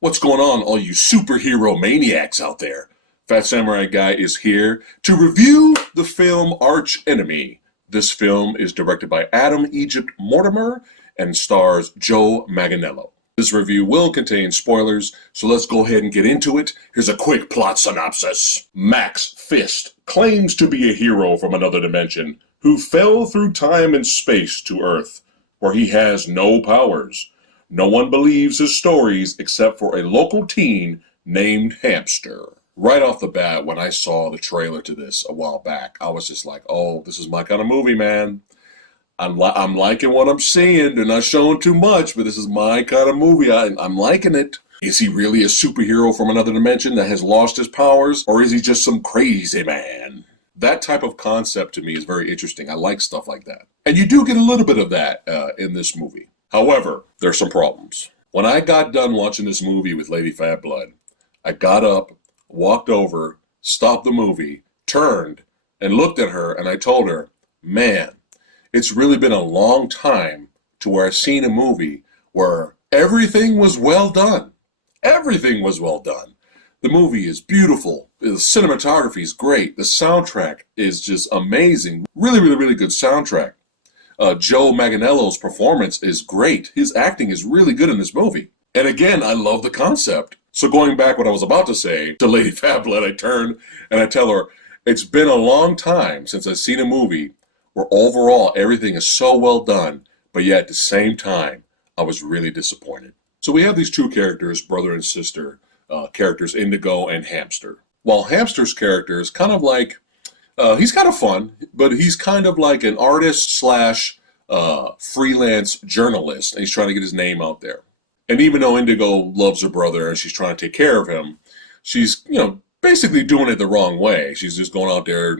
What's going on, all you superhero maniacs out there? PhatSamuraiGuy is here to review the film ARCHENEMY. This film is directed by Adam Egypt Mortimer and stars Joe Manganiello. This review will contain spoilers, so let's go ahead and get into it. Here's a quick plot synopsis. Max Fist claims to be a hero from another dimension who fell through time and space to Earth, where he has no powers. No one believes his stories except for a local teen named Hamster. Right off the bat, when I saw the trailer to this a while back, I was just like, oh, this is my kind of movie, man. I'm liking what I'm seeing. They're not showing too much, but this is my kind of movie. I'm liking it. Is he really a superhero from another dimension that has lost his powers, or is he just some crazy man? That type of concept to me is very interesting. I like stuff like that. And you do get a little bit of that in this movie. However, there's some problems. When I got done watching this movie with Lady Fat Blood, I got up, walked over, stopped the movie, turned, and looked at her, and I told her, man, it's really been a long time to where I've seen a movie where everything was well done. Everything was well done. The movie is beautiful. The cinematography is great. The soundtrack is just amazing. Really, really, really good soundtrack. Joe Manganiello's performance is great. His acting is really good in this movie. And again, I love the concept. So going back what I was about to say to Lady Fat Blood, I turn and I tell her, it's been a long time since I've seen a movie where overall everything is so well done, but yet at the same time, I was really disappointed. So we have these two characters, brother and sister, characters Indigo and Hamster. While Hamster's character is kind of like, he's kind of fun, but he's kind of like an artist slash freelance journalist, and he's trying to get his name out there. And even though Indigo loves her brother and she's trying to take care of him, she's, basically doing it the wrong way. She's just going out there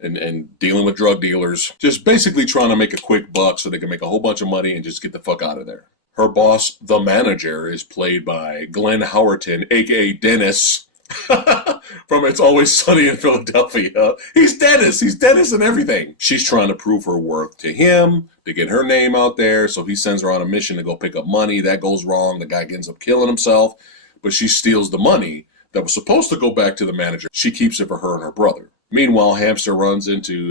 and dealing with drug dealers, just basically trying to make a quick buck so they can make a whole bunch of money and just get the fuck out of there. Her boss, the manager, is played by Glenn Howerton, aka Dennis, from It's Always Sunny in Philadelphia. He's Dennis in everything. She's trying to prove her worth to him, to get her name out there, so he sends her on a mission to go pick up money. That goes wrong. The guy ends up killing himself, but she steals the money that was supposed to go back to the manager. She keeps it for her and her brother. Meanwhile, Hamster runs into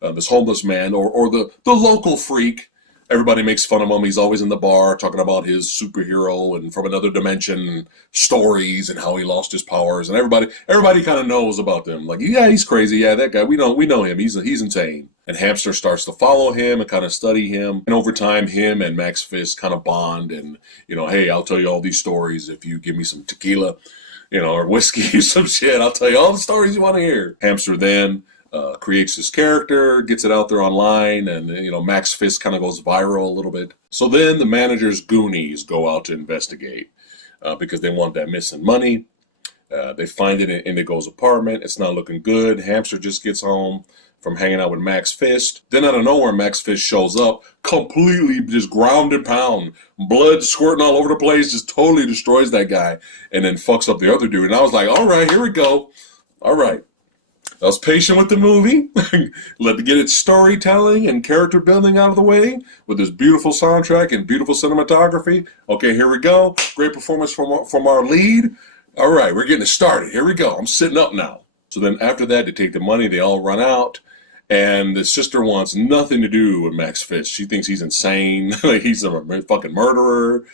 this homeless man, or the local freak. Everybody makes fun of him. He's always in the bar talking about his superhero and from another dimension stories and how he lost his powers. And everybody kind of knows about them. Like, yeah, he's crazy. Yeah, that guy, we know him. He's insane. And Hamster starts to follow him and kind of study him. And over time, him and Max Fist kind of bond. And, hey, I'll tell you all these stories if you give me some tequila, or whiskey or some shit. I'll tell you all the stories you want to hear. Hamster then creates this character, gets it out there online, and Max Fist kind of goes viral a little bit. So then the manager's goonies go out to investigate because they want that missing money. They find it in Indigo's apartment. It's not looking good. Hamster just gets home from hanging out with Max Fist. Then out of nowhere, Max Fist shows up, completely just ground and pound, blood squirting all over the place, just totally destroys that guy, and then fucks up the other dude. And I was like, all right, here we go. All right. I was patient with the movie, let it get its storytelling and character building out of the way with this beautiful soundtrack and beautiful cinematography. Okay, here we go. Great performance from our lead. All right, we're getting it started. Here we go. I'm sitting up now. So then after that, they take the money. They all run out. And the sister wants nothing to do with Max Fist. She thinks he's insane. Like he's a fucking murderer,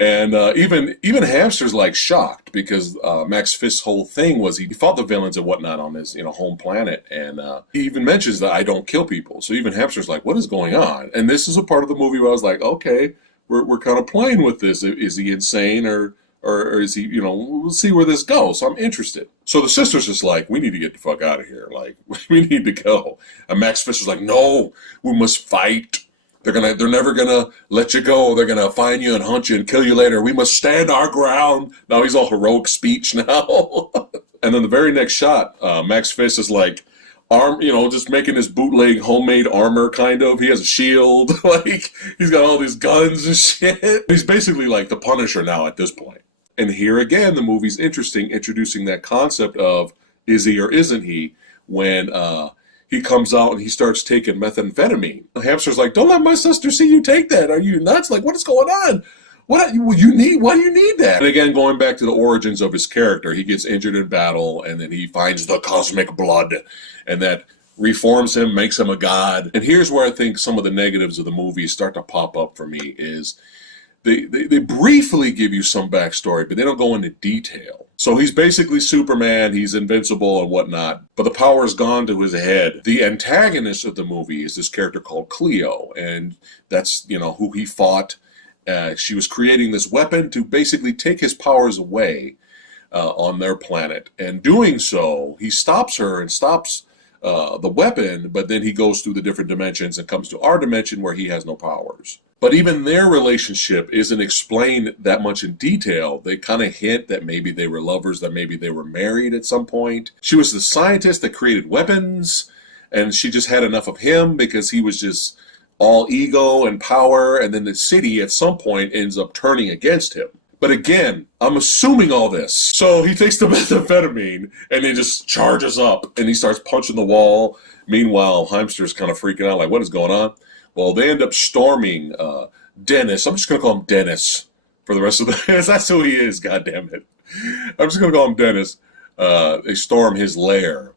And even Hamster's like shocked because Max Fist's whole thing was he fought the villains and whatnot on his home planet, and he even mentions that I don't kill people. So even Hamster's like, what is going on? And this is a part of the movie where I was like, okay, we're kind of playing with this. Is he insane or is he, we'll see where this goes. So I'm interested. So the sister's just like, we need to get the fuck out of here. Like, we need to go. And Max Fist is like, no, we must fight. They're never gonna let you go. They're gonna find you and hunt you and kill you later. We must stand our ground. Now he's all heroic speech now. And then the very next shot, Max Fist is like, just making his bootleg homemade armor kind of. He has a shield. Like, he's got all these guns and shit. He's basically like the Punisher now at this point. And here again, the movie's interesting, introducing that concept of is he or isn't he, when he comes out and he starts taking methamphetamine. The hamster's like, don't let my sister see you take that. Are you nuts? Like, what is going on? What you need? Why do you need that? And again, going back to the origins of his character, he gets injured in battle, and then he finds the cosmic blood, and that reforms him, makes him a god. And here's where I think some of the negatives of the movie start to pop up for me is they briefly give you some backstory, but they don't go into detail. So he's basically Superman, he's invincible and whatnot, but the power's gone to his head. The antagonist of the movie is this character called Cleo, and that's, who he fought. She was creating this weapon to basically take his powers away on their planet. And doing so, he stops her and stops the weapon, but then he goes through the different dimensions and comes to our dimension where he has no powers. But even their relationship isn't explained that much in detail. They kind of hint that maybe they were lovers, that maybe they were married at some point. She was the scientist that created weapons, and she just had enough of him because he was just all ego and power, and then the city at some point ends up turning against him. But again, I'm assuming all this. So he takes the methamphetamine and then just charges up and he starts punching the wall. Meanwhile, Heimster's kind of freaking out, like, what is going on? Well, they end up storming Dennis. I'm just going to call him Dennis for the rest of the... That's who he is, goddammit. I'm just going to call him Dennis. They storm his lair.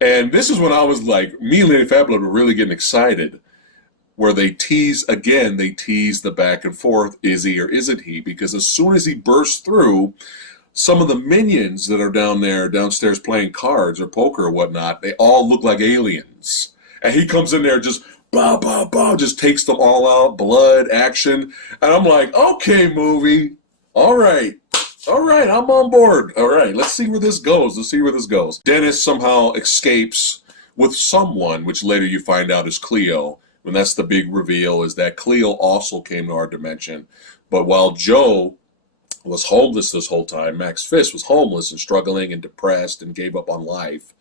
And this is when I was like, me and Lady Fabulous were really getting excited, where they tease the back and forth, is he or isn't he? Because as soon as he bursts through, some of the minions that are downstairs playing cards or poker or whatnot, they all look like aliens. And he comes in there just, bah, bah, bah, just takes them all out, blood, action. And I'm like, okay, movie, all right, I'm on board. All right, let's see where this goes. Dennis somehow escapes with someone, which later you find out is Cleo. And that's the big reveal, is that Cleo also came to our dimension. But while Joe was homeless this whole time, Max Fist was homeless and struggling and depressed and gave up on life,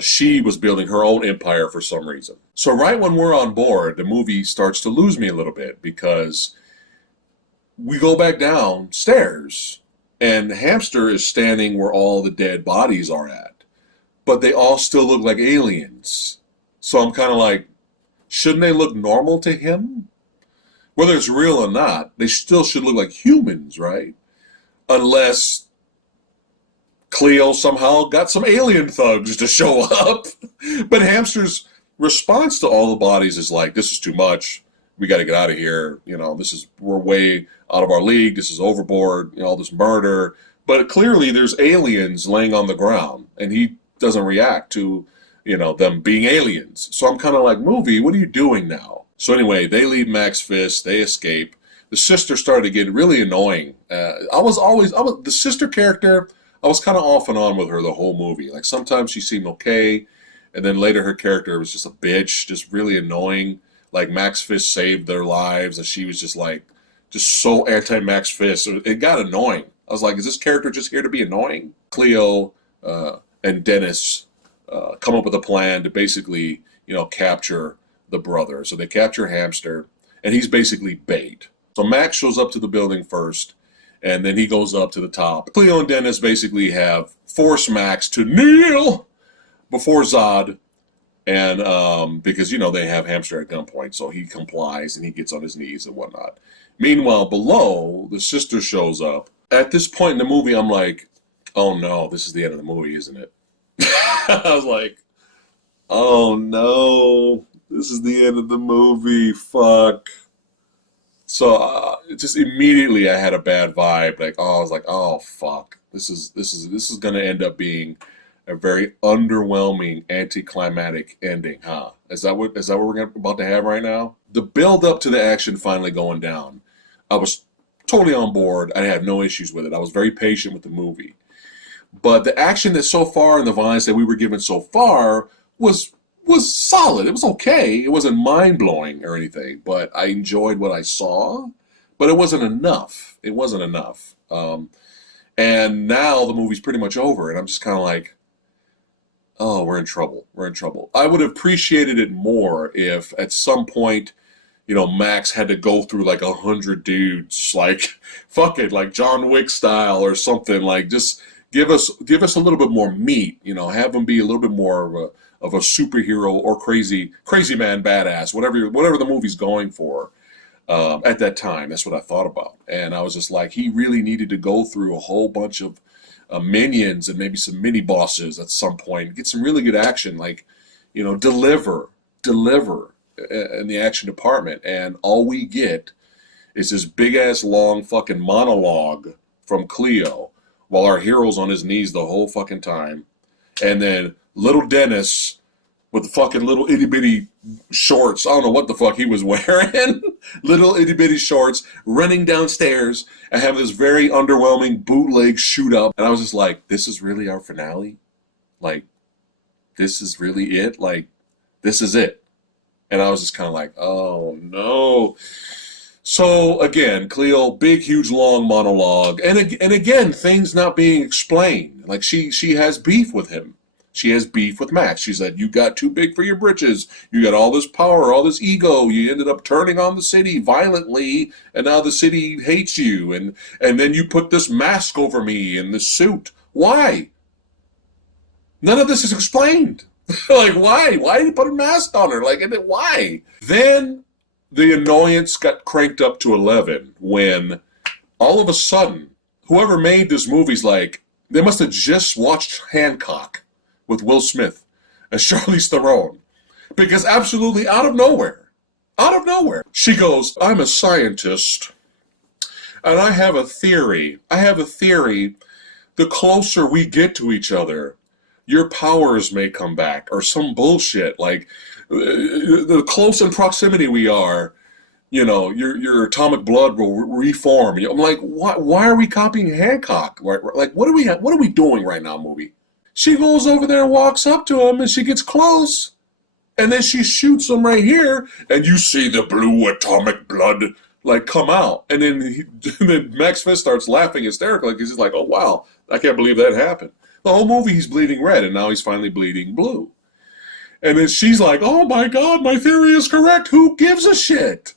she was building her own empire for some reason. So right when we're on board, the movie starts to lose me a little bit, because we go back downstairs and Hamster is standing where all the dead bodies are at. But they all still look like aliens. So I'm kind of like, shouldn't they look normal to him? Whether it's real or not, they still should look like humans, right? Unless Cleo somehow got some alien thugs to show up. But Hamster's response to all the bodies is like, this is too much. We got to get out of here. We're way out of our league. This is overboard, all this murder. But clearly there's aliens laying on the ground, and he doesn't react to them being aliens. So I'm kind of like, movie, what are you doing now? So anyway, they leave Max Fist, they escape. The sister started to get really annoying. The sister character, I was kind of off and on with her the whole movie. Like, sometimes she seemed okay, and then later her character was just a bitch, just really annoying. Like, Max Fist saved their lives, and she was just so anti-Max Fist. It got annoying. I was like, is this character just here to be annoying? Cleo and Dennis come up with a plan to basically, capture the brother. So they capture Hamster, and he's basically bait. So Max shows up to the building first, and then he goes up to the top. Cleo and Dennis basically have forced Max to kneel before Zod, and because, they have Hamster at gunpoint, so he complies, and he gets on his knees and whatnot. Meanwhile, below, the sister shows up. At this point in the movie, I'm like, oh no, this is the end of the movie, isn't it? I was like, oh no, this is the end of the movie, fuck. So just immediately I had a bad vibe. I was like, oh fuck, this is gonna end up being a very underwhelming, anticlimactic ending, huh? Is that what we're about to have right now? The build up to the action finally going down, I was totally on board. I had no issues with it. I was very patient with the movie. But the action that so far and the violence that we were given so far was solid. It was okay. It wasn't mind-blowing or anything, but I enjoyed what I saw. But it wasn't enough. And now the movie's pretty much over, and I'm just kind of like, oh, we're in trouble. I would have appreciated it more if at some point, Max had to go through like 100 dudes, like fuck it, like John Wick style or something. Like just give us a little bit more meat. Have him be a little bit more of a superhero or crazy man badass, whatever the movie's going for. At that time, that's what I thought about, and I was just like, he really needed to go through a whole bunch of minions and maybe some mini bosses at some point, get some really good action, like deliver in the action department, and all we get is this big ass long fucking monologue from Cleo while our hero's on his knees the whole fucking time, and then little Dennis with the fucking little itty bitty shorts. I don't know what the fuck he was wearing. Little itty bitty shorts, running downstairs and having this very underwhelming bootleg shoot up. And I was just like, this is really our finale? Like, this is really it? Like, this is it. And I was just kind of like, oh no. So again, Cleo, big, huge, long monologue. And again, things not being explained. Like she has beef with him. She has beef with Max. She said, you got too big for your britches. You got all this power, all this ego. You ended up turning on the city violently, and now the city hates you. And then you put this mask over me and this suit. Why? None of this is explained. Like, why? Why did you put a mask on her? Like, why? Then the annoyance got cranked up to 11 when all of a sudden, whoever made this movie's like, they must have just watched Hancock with Will Smith and Charlize Theron. Because absolutely out of nowhere, she goes, I'm a scientist, and I have a theory. The closer we get to each other, your powers may come back, or some bullshit. Like, the close in proximity we are, your atomic blood will reform. I'm like, why are we copying Hancock? Like, what are we doing right now, movie? She goes over there and walks up to him, and she gets close. And then she shoots him right here, and you see the blue atomic blood, like, come out. And then Max Fist starts laughing hysterically, because he's like, oh, wow, I can't believe that happened. The whole movie, he's bleeding red, and now he's finally bleeding blue. And then she's like, oh, my God, my theory is correct. Who gives a shit?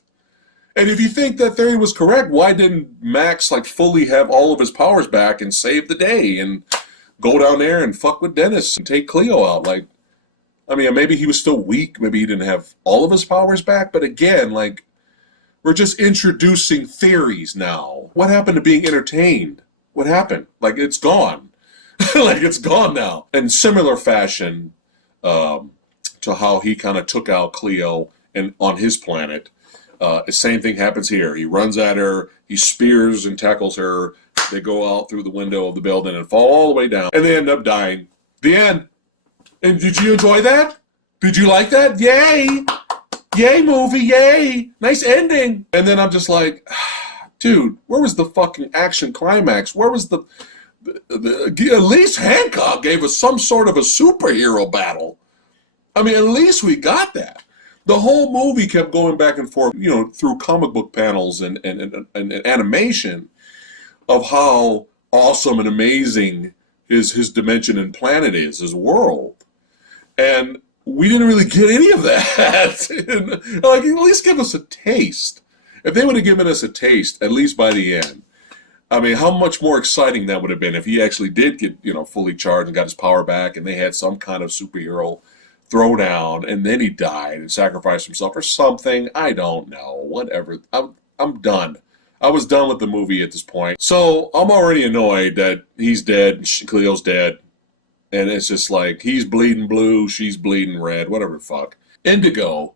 And if you think that theory was correct, why didn't Max, like, fully have all of his powers back and save the day and go down there and fuck with Dennis and take Cleo out? Like, I mean, maybe he was still weak. Maybe he didn't have all of his powers back. But again, like, we're just introducing theories now. What happened to being entertained? What happened? Like, it's gone. Like, it's gone now. In similar fashion to how he kind of took out Cleo and on his planet, the same thing happens here. He runs at her. He spears and tackles her. They go out through the window of the building and fall all the way down. And they end up dying. The end. And did you enjoy that? Did you like that? Yay! Yay, movie, yay! Nice ending. And then I'm just like, dude, where was the fucking action climax? Where was the at least Hancock gave us some sort of a superhero battle. I mean, at least we got that. The whole movie kept going back and forth, through comic book panels and animation of how awesome and amazing his dimension and planet is, his world. And we didn't really get any of that. Like, at least give us a taste. If they would have given us a taste, at least by the end, I mean, how much more exciting that would have been if he actually did get, fully charged and got his power back, and they had some kind of superhero throwdown, and then he died and sacrificed himself or something. I don't know. Whatever. I'm done. I was done with the movie at this point. So I'm already annoyed that he's dead and Cleo's dead. And it's just like, he's bleeding blue, she's bleeding red, whatever the fuck. Indigo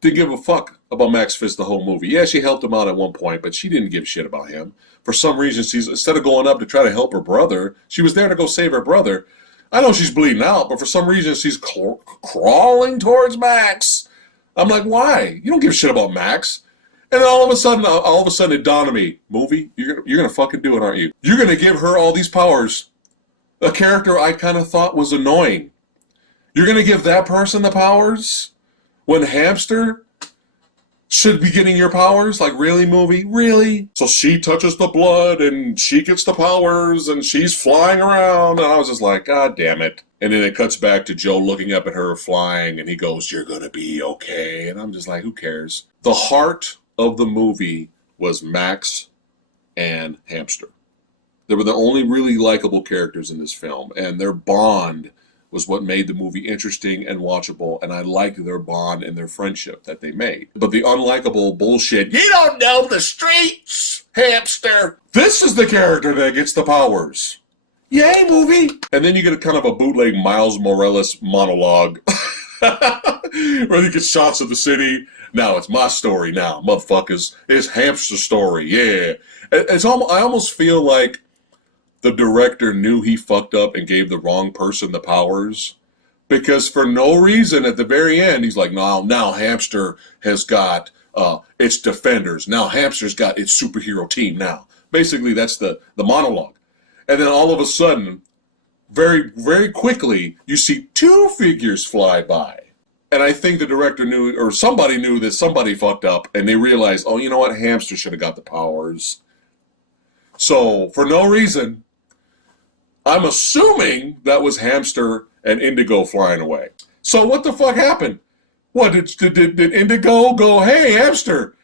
didn't give a fuck about Max Fist the whole movie. Yeah, she helped him out at one point, but she didn't give a shit about him. For some reason, instead of going up to try to help her brother, she was there to go save her brother. I know she's bleeding out, but for some reason, she's crawling towards Max. I'm like, why? You don't give a shit about Max. And then all of a sudden it dawned on me, movie, you're gonna fucking do it, aren't you? You're gonna give her all these powers. A character I kind of thought was annoying. You're gonna give that person the powers when Hamster should be getting your powers? Like, really, movie? Really? So she touches the blood and she gets the powers and she's flying around. And I was just like, God damn it. And then it cuts back to Joe looking up at her flying and he goes, you're gonna be okay. And I'm just like, who cares? The heart of the movie was Max and Hamster. They were the only really likable characters in this film, and their bond was what made the movie interesting and watchable, and I liked their bond and their friendship that they made. But the unlikable bullshit, you don't know the streets, Hamster. This is the character that gets the powers. Yay, movie! And then you get a kind of a bootleg Miles Morales monologue where he gets shots of the city. Now it's my story now, motherfuckers. It's Hamster's story, yeah. I almost feel like the director knew he fucked up and gave the wrong person the powers. Because for no reason, at the very end, he's like, now Hamster has got its defenders. Now Hamster's got its superhero team now. Basically, that's the monologue. And then all of a sudden, very, very quickly, you see two figures fly by. And I think the director knew, or somebody knew that somebody fucked up, and they realized, oh, you know what? Hamster should have got the powers. So, for no reason, I'm assuming that was Hamster and Indigo flying away. So what the fuck happened? What, did Indigo go, hey, Hamster,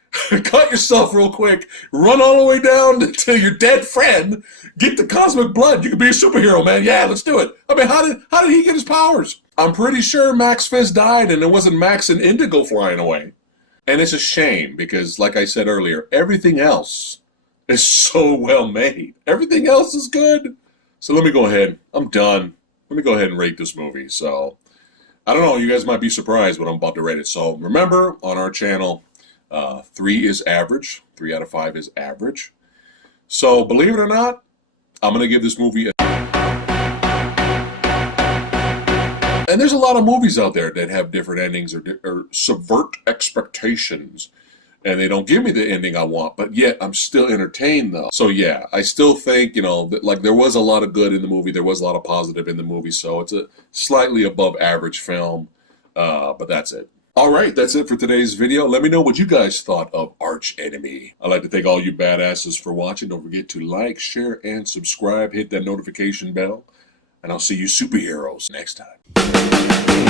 cut yourself real quick, run all the way down to your dead friend, get the cosmic blood, you can be a superhero, man, yeah, let's do it. I mean, how did he get his powers? I'm pretty sure Max Fist died and it wasn't Max and Indigo flying away. And it's a shame because, like I said earlier, everything else is so well made. Everything else is good. So let me go ahead. I'm done. Let me go ahead and rate this movie. So, I don't know. You guys might be surprised when I'm about to rate it. So, remember, on our channel, 3 is average. 3 out of 5 is average. So, believe it or not, I'm going to give this movie a... And there's a lot of movies out there that have different endings or subvert expectations. And they don't give me the ending I want, but yet I'm still entertained though. So yeah, I still think, that, like, there was a lot of good in the movie. There was a lot of positive in the movie. So it's a slightly above average film, but that's it. All right, that's it for today's video. Let me know what you guys thought of Archenemy. I'd like to thank all you badasses for watching. Don't forget to like, share, and subscribe. Hit that notification bell. And I'll see you superheroes next time.